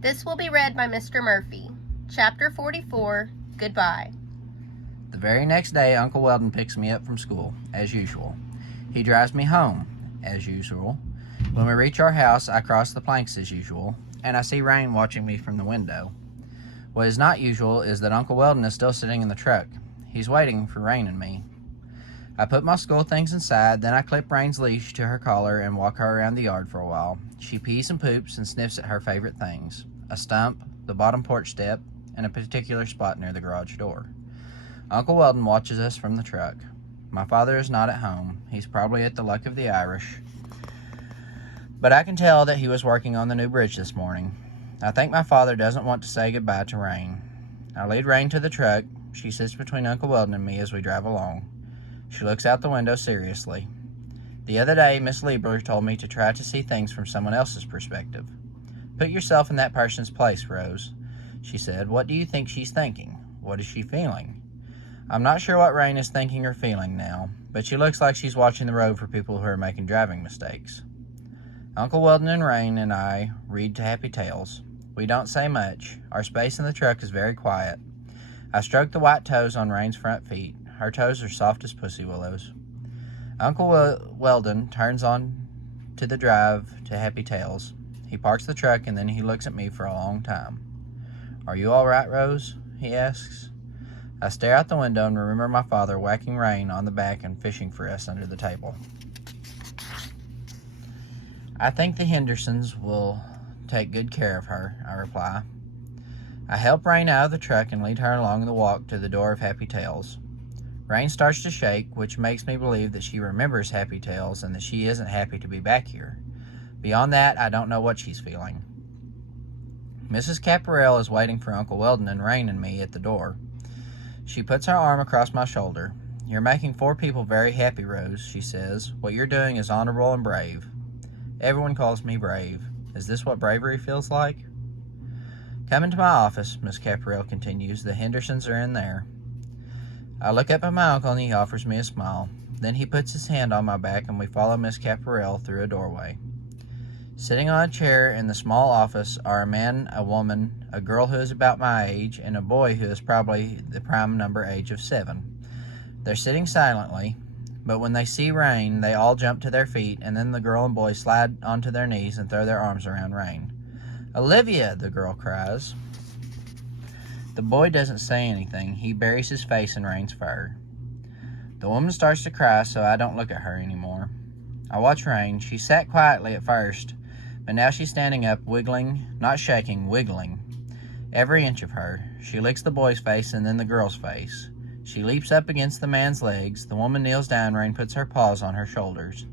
This will be read by Mr. Murphy. Chapter 44, Goodbye. The very next day, Uncle Weldon picks me up from school, as usual. He drives me home, as usual. When we reach our house, I cross the planks as usual, and I see Rain watching me from the window. What is not usual is that Uncle Weldon is still sitting in the truck. He's waiting for Rain and me. I put my school things inside, then I clip Rain's leash to her collar and walk her around the yard for a while. She pees and poops and sniffs at her favorite things: a stump, the bottom porch step, and a particular spot near the garage door. Uncle Weldon watches us from the truck. My father is not at home. He's probably at the Luck of the Irish. But I can tell that he was working on the new bridge this morning. I think my father doesn't want to say goodbye to Rain. I lead Rain to the truck. She sits between Uncle Weldon and me as we drive along. She looks out the window seriously. The other day, Miss Lieber told me to try to see things from someone else's perspective. Put yourself in that person's place, Rose, she said. What do you think she's thinking? What is she feeling? I'm not sure what Rain is thinking or feeling now, but she looks like she's watching the road for people who are making driving mistakes. Uncle Weldon and Rain and I read to Happy Tales. We don't say much. Our space in the truck is very quiet. I stroke the white toes on Rain's front feet. Her toes are soft as pussy willows. Uncle Weldon turns on to the drive to Happy Tales. He parks the truck and then he looks at me for a long time. Are you all right, Rose? He asks. I stare out the window and remember my father whacking Rain on the back and fishing for us under the table. I think the Hendersons will take good care of her, I reply. I help Rain out of the truck and lead her along the walk to the door of Happy Tales. Rain starts to shake, which makes me believe that she remembers Happy Tales and that she isn't happy to be back here. Beyond that, I don't know what she's feeling. Mrs. Caparel is waiting for Uncle Weldon and Rain and me at the door. She puts her arm across my shoulder. You're making 4 people very happy, Rose, she says. What you're doing is honorable and brave. Everyone calls me brave. Is this what bravery feels like? Come into my office, Miss Caparel continues. The Hendersons are in there. I look up at my uncle and he offers me a smile. Then he puts his hand on my back and we follow Miss Caparel through a doorway. Sitting on a chair in the small office are a man, a woman, a girl who is about my age, and a boy who is probably the prime number age of 7. They're sitting silently, but when they see Rain, they all jump to their feet, and then the girl and boy slide onto their knees and throw their arms around Rain. Olivia, the girl cries. The boy doesn't say anything. He buries his face in Rain's fur. The woman starts to cry, so I don't look at her anymore. I watch Rain. She sat quietly at first, but now she's standing up, wiggling, not shaking, wiggling. Every inch of her. She licks the boy's face and then the girl's face. She leaps up against the man's legs. The woman kneels down. Rain puts her paws on her shoulders.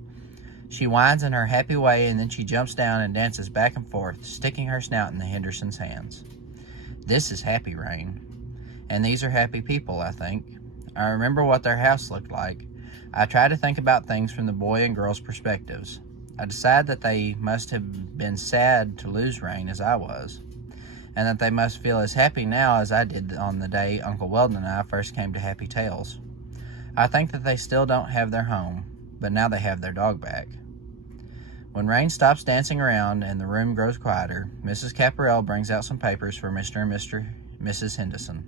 She whines in her happy way, and then she jumps down and dances back and forth, sticking her snout in the Hendersons' hands. This is happy Rain. And these are happy people, I think. I remember what their house looked like. I try to think about things from the boy and girl's perspectives. I decide that they must have been sad to lose Rain as I was, and that they must feel as happy now as I did on the day Uncle Weldon and I first came to Happy Tales. I think that they still don't have their home, but now they have their dog back. When Rain stops dancing around and the room grows quieter, Mrs. Caparel brings out some papers for Mr. and Mrs. Henderson.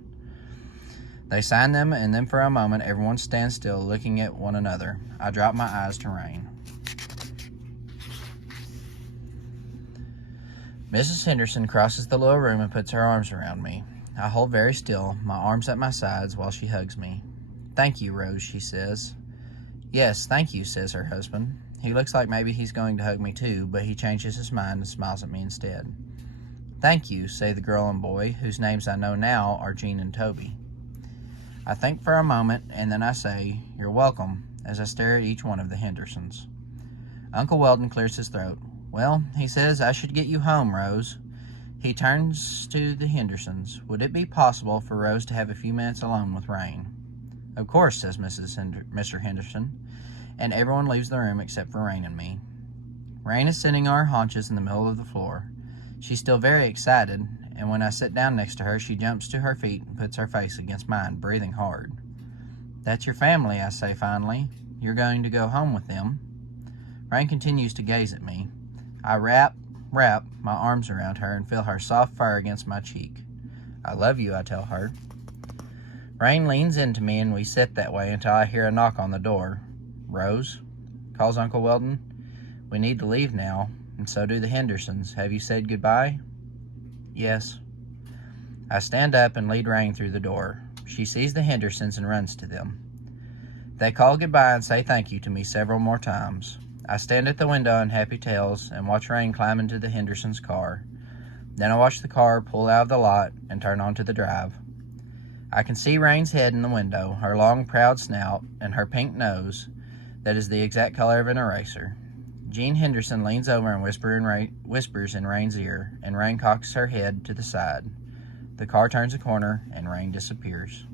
They sign them, and then for a moment everyone stands still, looking at one another. I drop my eyes to Rain. Mrs. Henderson crosses the little room and puts her arms around me. I hold very still, my arms at my sides, while she hugs me. Thank you, Rose, she says. Yes, thank you, says her husband. He looks like maybe he's going to hug me too, but he changes his mind and smiles at me instead. Thank you, say the girl and boy, whose names I know now are Jean and Toby. I think for a moment, and then I say, You're welcome, as I stare at each one of the Hendersons. Uncle Weldon clears his throat. Well, he says I should get you home, Rose. He turns to the Hendersons. Would it be possible for Rose to have a few minutes alone with Rain? Of course, says Mr. Henderson, and everyone leaves the room except for Rain and me. Rain is sitting on her haunches in the middle of the floor. She's still very excited, and when I sit down next to her, she jumps to her feet and puts her face against mine, breathing hard. That's your family, I say finally. You're going to go home with them. Rain continues to gaze at me. I rap, wrap my arms around her and feel her soft fur against my cheek. I love you, I tell her. Rain leans into me and we sit that way until I hear a knock on the door. Rose, calls Uncle Weldon. We need to leave now, and so do the Hendersons. Have you said goodbye? Yes. I stand up and lead Rain through the door. She sees the Hendersons and runs to them. They call goodbye and say thank you to me several more times. I stand at the window in Happy Tales and watch Rain climb into the Hendersons' car. Then I watch the car pull out of the lot and turn onto the drive. I can see Rain's head in the window, her long, proud snout, and her pink nose that is the exact color of an eraser. Jean Henderson leans over and whispers in Rain's ear, and Rain cocks her head to the side. The car turns a corner, and Rain disappears.